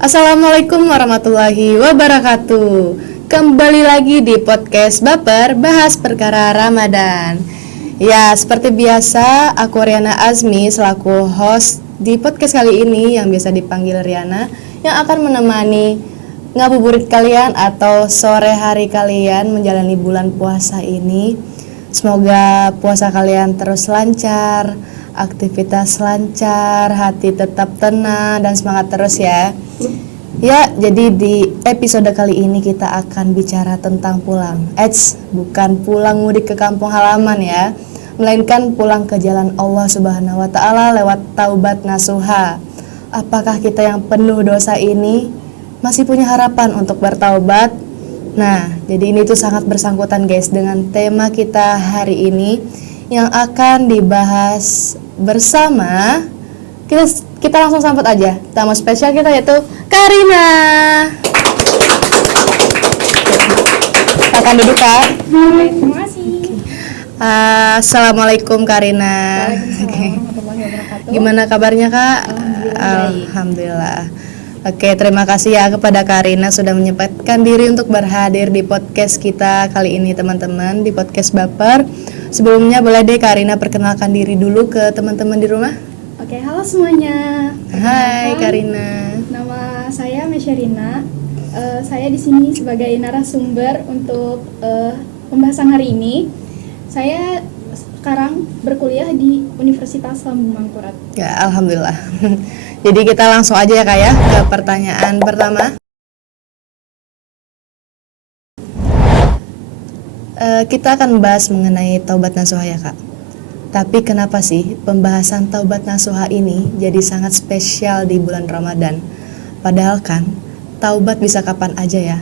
Assalamualaikum warahmatullahi wabarakatuh. Kembali lagi di podcast Baper, bahas perkara Ramadan. Ya, seperti biasa, aku Riana Azmi selaku host di podcast kali ini yang biasa dipanggil Riana, yang akan menemani ngabuburit kalian atau sore hari kalian menjalani bulan puasa ini. Semoga puasa kalian terus lancar, aktivitas lancar, hati tetap tenang dan semangat terus ya. Ya, jadi di episode kali ini kita akan bicara tentang pulang. Bukan pulang mudik ke kampung halaman ya, melainkan pulang ke jalan Allah Subhanahu wa taala lewat taubat nasuha. Apakah kita yang penuh dosa ini masih punya harapan untuk bertaubat? Nah, jadi ini tuh sangat bersangkutan guys dengan tema kita hari ini yang akan dibahas bersama. Kita langsung sambut aja tamu spesial kita yaitu Karina. Silakan duduk Kak. Terima kasih. Assalamualaikum Karina. Warahmatullahi wabarakatuh. Gimana kabarnya Kak? Alhamdulillah. Alhamdulillah. Oke, terima kasih ya kepada Karina sudah menyempatkan diri untuk berhadir di podcast kita kali ini teman-teman, di podcast Baper. Sebelumnya boleh deh Karina perkenalkan diri dulu ke teman-teman di rumah. Oke, halo semuanya. Hai Perkenalkan, Karina. nama saya Mesyarina. Saya di sini sebagai narasumber untuk pembahasan hari ini. Saya sekarang berkuliah di Universitas Lambung Mangkurat. Ya, alhamdulillah. Jadi kita langsung aja ya Kak ya ke pertanyaan pertama. Kita akan bahas mengenai taubat nasuha ya Kak. Tapi kenapa sih pembahasan taubat nasuha ini jadi sangat spesial di bulan Ramadan? Padahal kan taubat bisa kapan aja ya.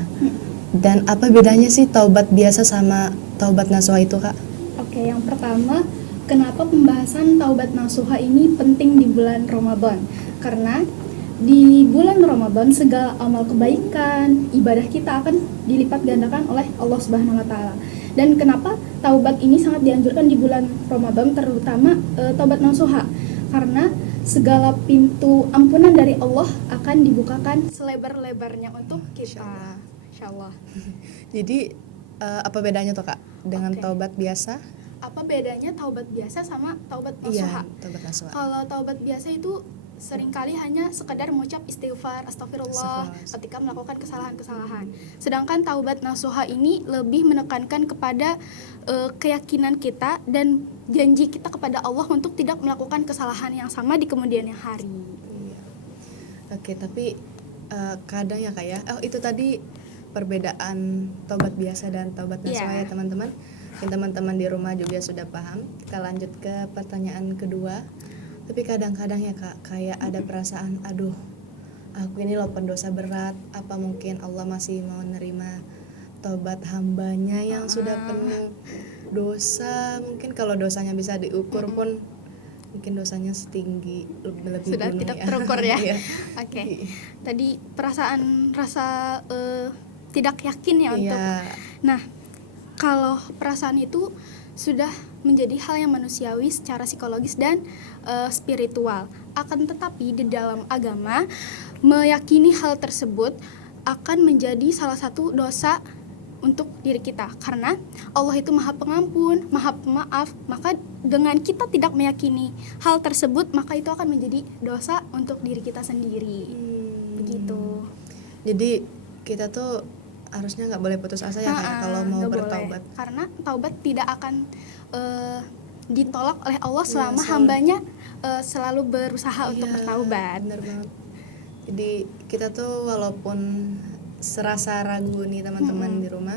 Dan apa bedanya sih taubat biasa sama taubat nasuha itu Kak? Oke, yang pertama, kenapa pembahasan taubat nasuha ini penting di bulan Ramadan? Karena di bulan Ramadan segala amal kebaikan, ibadah kita akan dilipat gandakan oleh Allah Subhanahu wa taala. Dan kenapa taubat ini sangat dianjurkan di bulan Ramadan, terutama taubat nasuha? Karena segala pintu ampunan dari Allah akan dibukakan selebar-lebarnya untuk kita. Insyaallah. Jadi apa bedanya tuh Kak dengan Oke. taubat biasa? Apa bedanya taubat biasa sama taubat Iya, nasuha? taubat nasuha. Kalau taubat biasa itu seringkali hanya sekedar mengucap istighfar, astagfirullah ketika melakukan kesalahan-kesalahan. Sedangkan taubat nasuha ini lebih menekankan kepada keyakinan kita dan janji kita kepada Allah untuk tidak melakukan kesalahan yang sama di kemudian hari. Iya. Oke, tapi kadang ya Kak ya. Oh, itu tadi perbedaan taubat biasa dan taubat nasuha ya Iya. teman-teman. Mungkin teman-teman di rumah juga sudah paham. Kita lanjut ke pertanyaan kedua. Tapi kadang-kadang ya Kak, kayak ada perasaan, aduh, aku ini loh pendosa berat. Apa mungkin Allah masih mau nerima taubat hambanya yang sudah penuh dosa? Mungkin kalau dosanya bisa diukur pun, mungkin dosanya setinggi lebih Sudah gunung tidak ya. terukur ya. Iya. Oke. Tadi rasa tidak yakin ya untuk. Iya. Nah, kalau perasaan itu sudah menjadi hal yang manusiawi secara psikologis dan spiritual. Akan tetapi di dalam agama meyakini hal tersebut akan menjadi salah satu dosa untuk diri kita, karena Allah itu Maha Pengampun, Maha Pemaaf. Maka dengan kita tidak meyakini hal tersebut, maka itu akan menjadi dosa untuk diri kita sendiri. Begitu. Jadi kita tuh harusnya nggak boleh putus asa ya kayak kalau mau Nggak bertaubat. boleh. Karena taubat tidak akan ditolak oleh Allah selama selalu. hambanya selalu berusaha untuk Iya, bertaubat. bener banget. Jadi kita tuh walaupun serasa ragu nih teman-teman di rumah,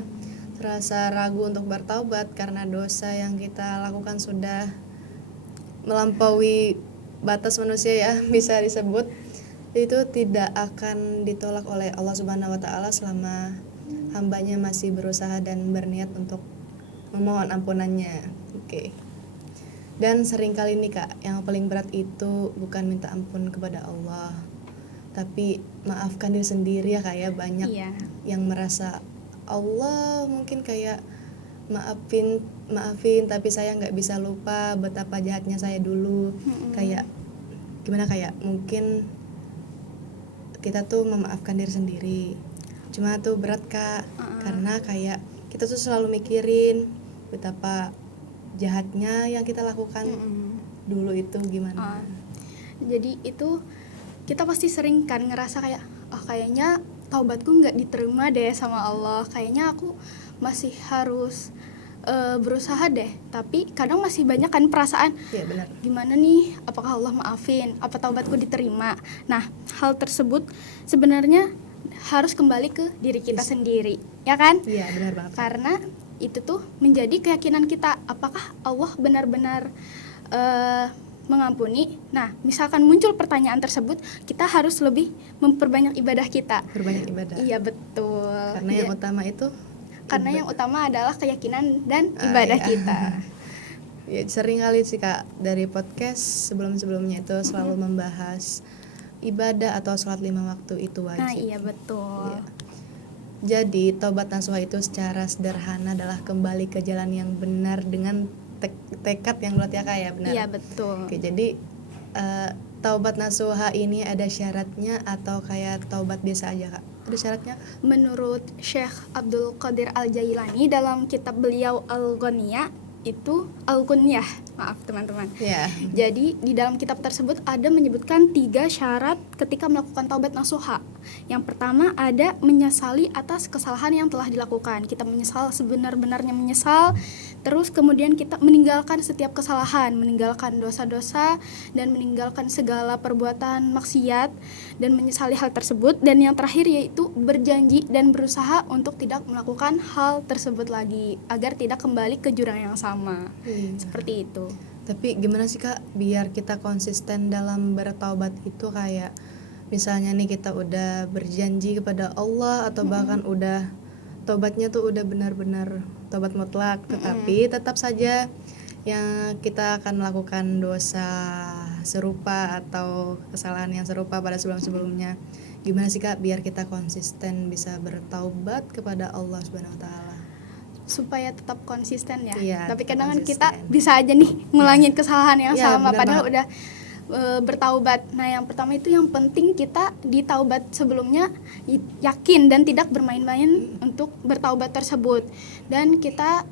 serasa ragu untuk bertaubat karena dosa yang kita lakukan sudah melampaui batas manusia ya bisa disebut, itu tidak akan ditolak oleh Allah Subhanahu wa taala selama hambanya masih berusaha dan berniat untuk memohon ampunannya. Oke. Dan seringkali nih Kak, yang paling berat itu bukan minta ampun kepada Allah, tapi maafkan diri sendiri ya Kak ya. Banyak Iya. yang merasa Allah mungkin kayak maafin tapi saya nggak bisa lupa betapa jahatnya saya dulu. Kayak gimana, kayak mungkin kita tuh memaafkan diri sendiri. Cuma tuh berat Kak, karena kayak kita tuh selalu mikirin betapa jahatnya yang kita lakukan dulu itu gimana. Jadi itu kita pasti sering kan ngerasa kayak kayaknya taubatku nggak diterima deh sama Allah, kayaknya aku masih harus berusaha deh. Tapi kadang masih banyak kan perasaan, Iya benar. gimana nih, apakah Allah maafin, apa taubatku diterima. Nah, hal tersebut sebenarnya harus kembali ke diri kita sendiri, ya kan? Iya benar banget. Karena itu tuh menjadi keyakinan kita, apakah Allah benar-benar mengampuni. Nah, misalkan muncul pertanyaan tersebut, kita harus lebih memperbanyak ibadah kita. Berbanyak ibadah. Iya betul. Karena yang utama itu yang utama adalah keyakinan dan ibadah kita. Ya, sering kali sih Kak dari podcast sebelum-sebelumnya itu selalu membahas ibadah atau sholat 5 waktu itu wajib. Nah, iya betul. Iya. Jadi taubat nasuha itu secara sederhana adalah kembali ke jalan yang benar dengan tekad yang bulat ya Kak ya, benar. Iya betul. Oke, jadi taubat nasuha ini ada syaratnya atau kayak taubat biasa aja Kak? Ada syaratnya? Menurut Syekh Abdul Qadir Al-Jailani dalam kitab beliau Al-Ghaniyah, itu Al-Kunyah, maaf teman-teman. Ya. Jadi di dalam kitab tersebut ada menyebutkan 3 syarat ketika melakukan taubat nasuha. Yang pertama ada menyesali atas kesalahan yang telah dilakukan. Kita menyesal, sebenar-benarnya menyesal. Terus kemudian kita meninggalkan setiap kesalahan, meninggalkan dosa-dosa dan meninggalkan segala perbuatan maksiat dan menyesali hal tersebut. Dan yang terakhir yaitu berjanji dan berusaha untuk tidak melakukan hal tersebut lagi agar tidak kembali ke jurang yang sama. Seperti itu. Tapi gimana sih Kak biar kita konsisten dalam bertaubat itu, kayak misalnya nih kita udah berjanji kepada Allah atau bahkan udah taubatnya tuh udah benar-benar taubat mutlak, tetapi tetap saja yang kita akan melakukan dosa serupa atau kesalahan yang serupa pada sebelum-sebelumnya. Gimana sih Kak biar kita konsisten bisa bertaubat kepada Allah Subhanahu wa taala? Supaya tetap konsisten ya. Iya, tapi tetap kadang kan konsisten. kita bisa aja nih ngulangin kesalahan yang Iya, sama benar padahal banget. udah bertaubat. Nah, yang pertama itu yang penting kita di taubat sebelumnya yakin dan tidak bermain-main untuk bertaubat tersebut. Dan kita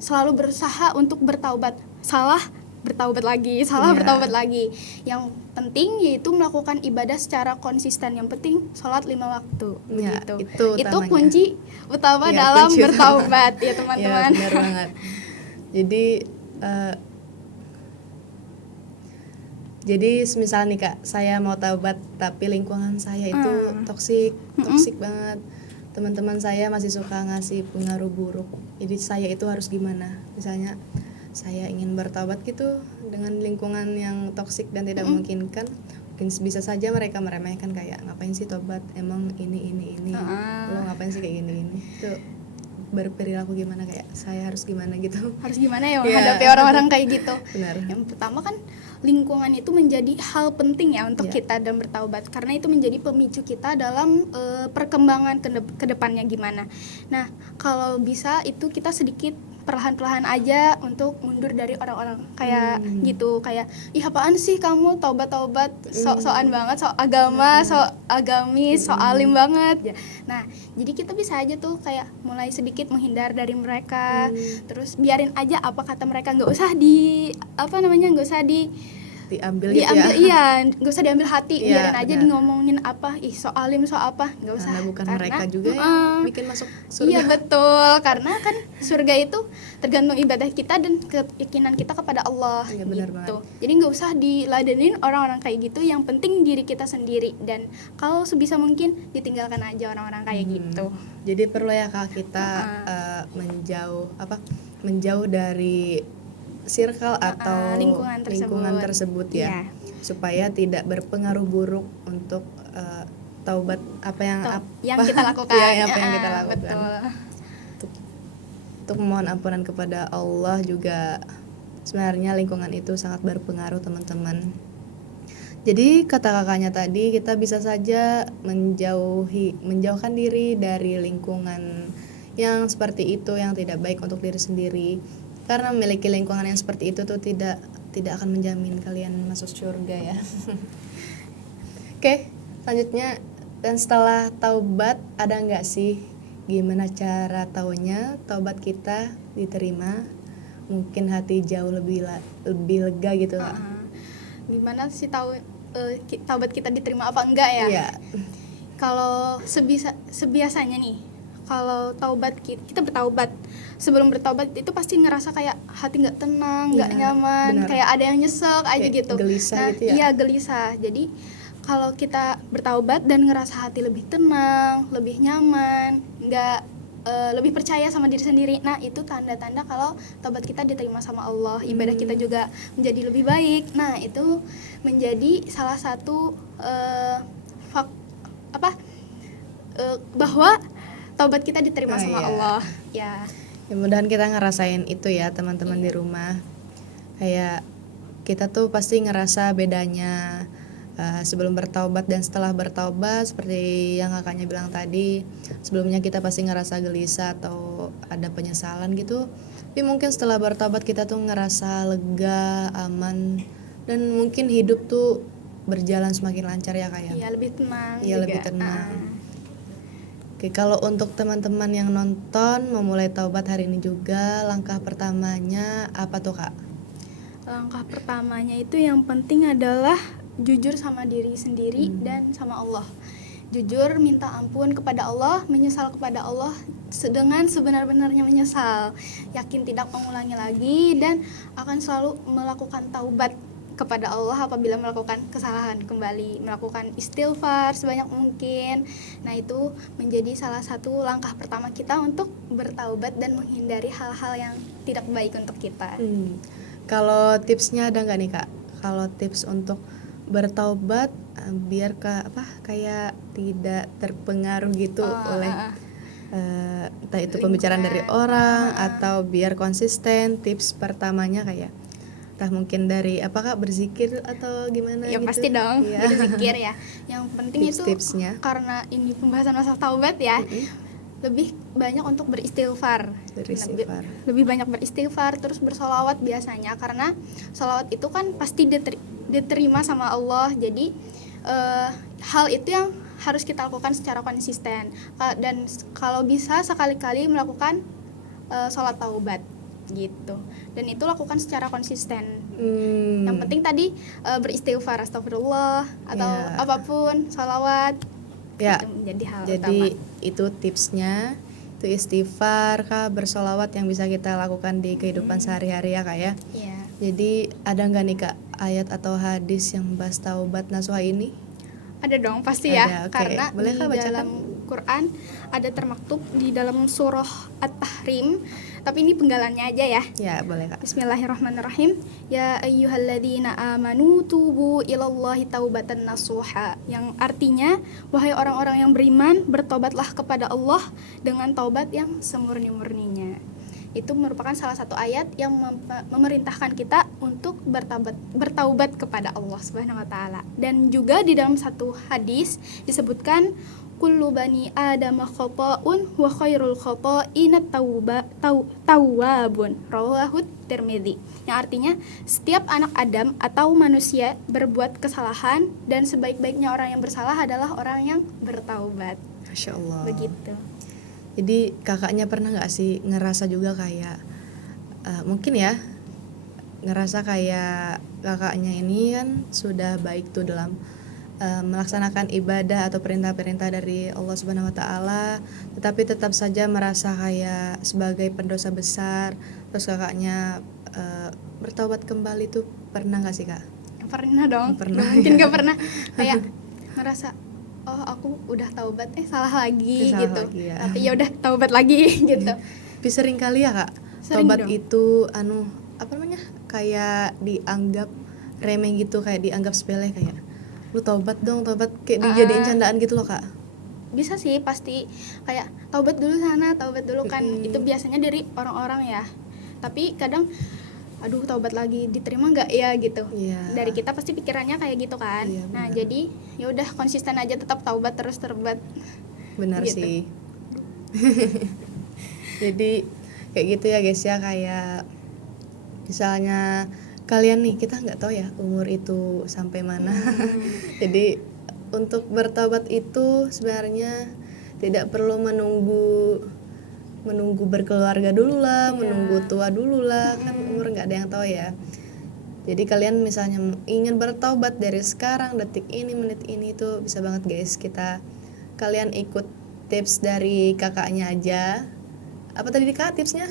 selalu berusaha untuk bertaubat. Salah bertaubat lagi, salah Iya. bertaubat lagi. Yang penting yaitu melakukan ibadah secara konsisten. Yang penting sholat 5 waktu. Ya, Begitu. itu utamanya. kunci utama Iya, dalam kunci utama. bertaubat ya Ya teman-teman. benar banget. Jadi semisal nih Kak, saya mau taubat tapi lingkungan saya itu toksik banget. Teman-teman saya masih suka ngasih pengaruh buruk. Jadi saya itu harus gimana? Misalnya saya ingin bertaubat gitu dengan lingkungan yang toksik dan tidak memungkinkan, mungkin bisa saja mereka meremehkan kayak ngapain sih tobat? Emang ini. Lo ngapain sih kayak gini? Itu berperilaku gimana, kayak saya harus gimana gitu. Harus gimana ya Iya. menghadapi orang-orang kayak gitu. Benar. Yang pertama kan lingkungan itu menjadi hal penting ya untuk Iya. kita dalam bertaubat, karena itu menjadi pemicu kita dalam perkembangan ke depannya gimana. Nah, kalau bisa itu kita sedikit perlahan-lahan aja untuk mundur dari orang-orang kayak gitu, kayak ih apaan sih kamu taubat-taubat, sok-sokan banget, sok agama, sok agamis, sok alim banget ya. Nah, jadi kita bisa aja tuh kayak mulai sedikit menghindar dari mereka, terus biarin aja apa kata mereka, nggak usah nggak usah Diambil gitu diambil, ya. iya, nggak usah diambil hati, Iya, biarin aja benar. di ngomongin apa, ih sok alim sok apa, nggak usah. Karena bukan mereka juga yang bikin masuk surga. Iya betul, karena kan surga itu tergantung ibadah kita dan keyakinan kita kepada Allah. Iya, benar gitu. Jadi nggak usah diladenin orang-orang kayak gitu. Yang penting diri kita sendiri, dan kalau sebisa mungkin ditinggalkan aja orang-orang kayak gitu. Jadi perlu ya Kak kita menjauh dari circle atau lingkungan tersebut. ya, Iya. supaya tidak berpengaruh buruk untuk taubat Yang kita lakukan. Ya, apa yang kita lakukan. Betul. Untuk memohon ampunan kepada Allah juga sebenarnya lingkungan itu sangat berpengaruh teman-teman. Jadi kata kakaknya tadi, kita bisa saja menjauhkan diri dari lingkungan yang seperti itu, yang tidak baik untuk diri sendiri. Karena memiliki lingkungan yang seperti itu tuh tidak akan menjamin kalian masuk surga ya. Oke, selanjutnya Dan setelah taubat, ada nggak sih gimana cara taunya taubat kita diterima? Mungkin hati jauh lebih lega gitu Kak. Gimana sih tahu taubat kita diterima apa enggak ya? Iya. Kalau sebiasanya nih, kalau taubat kita bertaubat, sebelum bertaubat itu pasti ngerasa kayak hati nggak tenang, nggak Iya, nyaman, benar. kayak ada yang nyesek aja Kayak gitu. gelisah gitu ya? Iya, gelisah. Jadi kalau kita bertaubat dan ngerasa hati lebih tenang, lebih nyaman, nggak lebih percaya sama diri sendiri, nah itu tanda-tanda kalau taubat kita diterima sama Allah, ibadah kita juga menjadi lebih baik. Nah itu menjadi salah satu bahwa taubat kita diterima sama iya. Allah. Ya. Ya mudahan kita ngerasain itu ya teman-teman di rumah. Kayak kita tuh pasti ngerasa bedanya sebelum bertaubat dan setelah bertaubat. Seperti yang kakaknya bilang tadi, sebelumnya kita pasti ngerasa gelisah atau ada penyesalan gitu. Tapi mungkin setelah bertaubat kita tuh ngerasa lega, aman, dan mungkin hidup tuh berjalan semakin lancar ya kayak. Iya, lebih tenang. Iya, juga. lebih tenang. Oke, kalau untuk teman-teman yang nonton memulai taubat hari ini juga, langkah pertamanya apa tuh Kak? Langkah pertamanya itu yang penting adalah jujur sama diri sendiri dan sama Allah. Jujur minta ampun kepada Allah, menyesal kepada Allah dengan sebenar-benarnya menyesal. Yakin tidak mengulangi lagi dan akan selalu melakukan taubat kepada Allah apabila melakukan kesalahan, kembali melakukan istighfar sebanyak mungkin. Nah itu menjadi salah satu langkah pertama kita untuk bertaubat dan menghindari hal-hal yang tidak baik untuk kita. Kalau tipsnya ada nggak nih Kak? Kalau tips untuk bertaubat biar kayak tidak terpengaruh gitu oleh entah itu pembicaraan dari orang atau biar konsisten, tips pertamanya kayak entah mungkin dari apakah berzikir atau gimana Ya gitu? pasti dong, Iya. berzikir ya. Yang penting Tips-tipsnya. itu karena ini pembahasan masalah taubat ya, lebih banyak untuk beristighfar. Beristighfar. Lebih banyak beristighfar, terus bersolawat biasanya, karena solawat itu kan pasti diterima sama Allah. Jadi hal itu yang harus kita lakukan secara konsisten. Dan kalau bisa sekali-kali melakukan sholat taubat gitu, dan itu lakukan secara konsisten. Yang penting tadi beristighfar, astagfirullah atau apapun, sholawat Ya, itu menjadi hal jadi utama. itu tipsnya, itu istighfar Kak, bersolawat yang bisa kita lakukan di kehidupan sehari-hari ya Kak ya. Iya. Jadi ada nggak nih Kak ayat atau hadis yang membahas taubat nasuha ini? Ada dong pasti Ada, ya, oke. karena Boleh di Kak bacakan? dalam Quran ada termaktub di dalam surah At-Tahrim, tapi ini penggalannya aja ya. Ya boleh Kak. Bismillahirrahmanirrahim. Ya ayyuhalladzina amanu tubu ilallahi taubatan nasuha. Yang artinya, wahai orang-orang yang beriman, bertobatlah kepada Allah dengan taubat yang semurni-murninya. Itu merupakan salah satu ayat yang memerintahkan kita untuk bertaubat kepada Allah Subhanahu wa taala. Dan juga di dalam satu hadis disebutkan kullu bani adama khata'un wa khairul khata'ina tawwabun, rawahu Tirmidzi. Yang artinya setiap anak Adam atau manusia berbuat kesalahan dan sebaik-baiknya orang yang bersalah adalah orang yang bertaubat. Masya Allah. Begitu. Jadi kakaknya pernah nggak sih ngerasa juga kayak mungkin ya ngerasa kayak kakaknya ini kan sudah baik tuh dalam melaksanakan ibadah atau perintah-perintah dari Allah Subhanahu wa taala, tetapi tetap saja merasa kayak sebagai pendosa besar. Terus kakaknya bertaubat kembali tuh pernah nggak sih Kak? Pernah dong. Pernah, Mungkin ya. nggak pernah kayak ngerasa oh aku udah taubat salah lagi Salah gitu. lagi, ya. Tapi ya udah taubat lagi gitu. Tapi sering kali ya Kak, Sering taubat dong. itu kayak dianggap remeh gitu, kayak dianggap sepele, kayak lu taubat dong, taubat, kayak dijadiin candaan gitu loh Kak. Bisa sih, pasti kayak taubat dulu sana, taubat dulu kan. Itu biasanya dari orang-orang ya. Tapi kadang aduh taubat lagi diterima nggak ya gitu. Iya. Dari kita pasti pikirannya kayak gitu kan. Iya, Nah, benar. jadi ya udah konsisten aja, tetap taubat terus terbat. Benar Gitu. sih. Jadi kayak gitu ya guys ya, kayak misalnya kalian nih, kita nggak tahu ya umur itu sampai mana. Jadi untuk bertobat itu sebenarnya tidak perlu menunggu berkeluarga dulu lah, menunggu tua dulu lah, kan umur nggak ada yang tahu ya. Jadi kalian misalnya ingin bertobat dari sekarang, detik ini, menit ini, itu bisa banget guys. Kalian ikut tips dari kakaknya aja. Apa tadi kak tipsnya?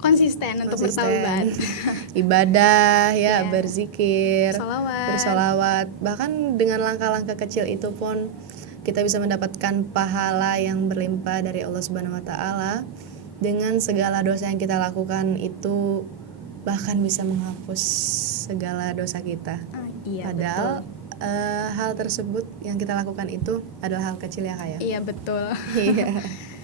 Konsisten untuk bertaubat. Ibadah ya, Ya. berzikir, Sholawat. bersolawat. Bahkan dengan langkah-langkah kecil itu pun kita bisa mendapatkan pahala yang berlimpah dari Allah Subhanahu wa taala. Dengan segala dosa yang kita lakukan itu bahkan bisa menghapus segala dosa kita. Iya, Padahal betul. hal tersebut yang kita lakukan itu adalah hal kecil ya kak ya. Iya, betul. Iya.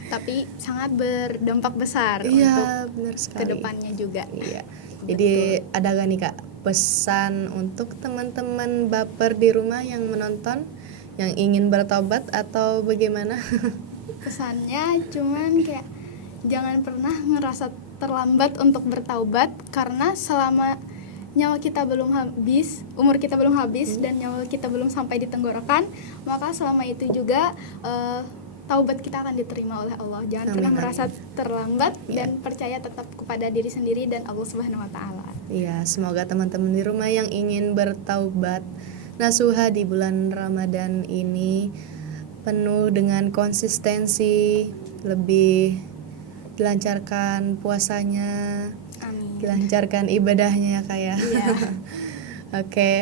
Tapi sangat berdampak besar Iya, untuk benar sekali. kedepannya juga. Iya. Jadi ada gak nih kak pesan untuk teman-teman baper di rumah yang menonton, yang ingin bertobat atau bagaimana? Pesannya cuman kayak jangan pernah ngerasa terlambat untuk bertaubat, karena selama nyawa kita belum habis, umur kita belum habis, dan nyawa kita belum sampai di tenggorokan, maka selama itu juga taubat kita akan diterima oleh Allah. Jangan pernah Amin. merasa terlambat Ya. dan percaya tetap kepada diri sendiri dan Allah Subhanahu wa taala. Iya, semoga teman-teman di rumah yang ingin bertaubat nasuha di bulan Ramadan ini penuh dengan konsistensi, lebih dilancarkan puasanya, Amin. dilancarkan ibadahnya ya kak ya. Iya. Oke,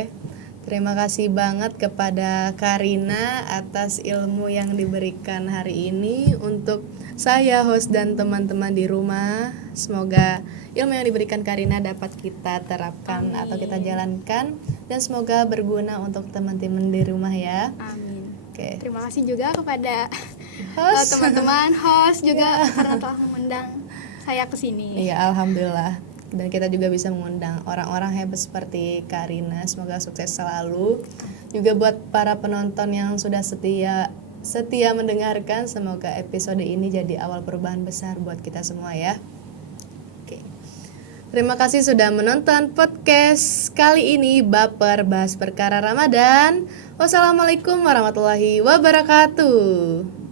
terima kasih banget kepada Karina atas ilmu yang diberikan hari ini untuk saya, host, dan teman-teman di rumah. Semoga ilmu yang diberikan Karina dapat kita terapkan Amin. atau kita jalankan, dan semoga berguna untuk teman-teman di rumah ya. Amin. Oke. Terima kasih juga kepada Host. teman-teman host juga karena telah mengundang saya ke sini. Iya, alhamdulillah. Dan kita juga bisa mengundang orang-orang hebat seperti Karina. Semoga sukses selalu. Juga buat para penonton yang sudah setia mendengarkan, semoga episode ini jadi awal perubahan besar buat kita semua ya. Oke. Terima kasih sudah menonton podcast kali ini, Baper Bahas Perkara Ramadan. Wassalamualaikum warahmatullahi wabarakatuh.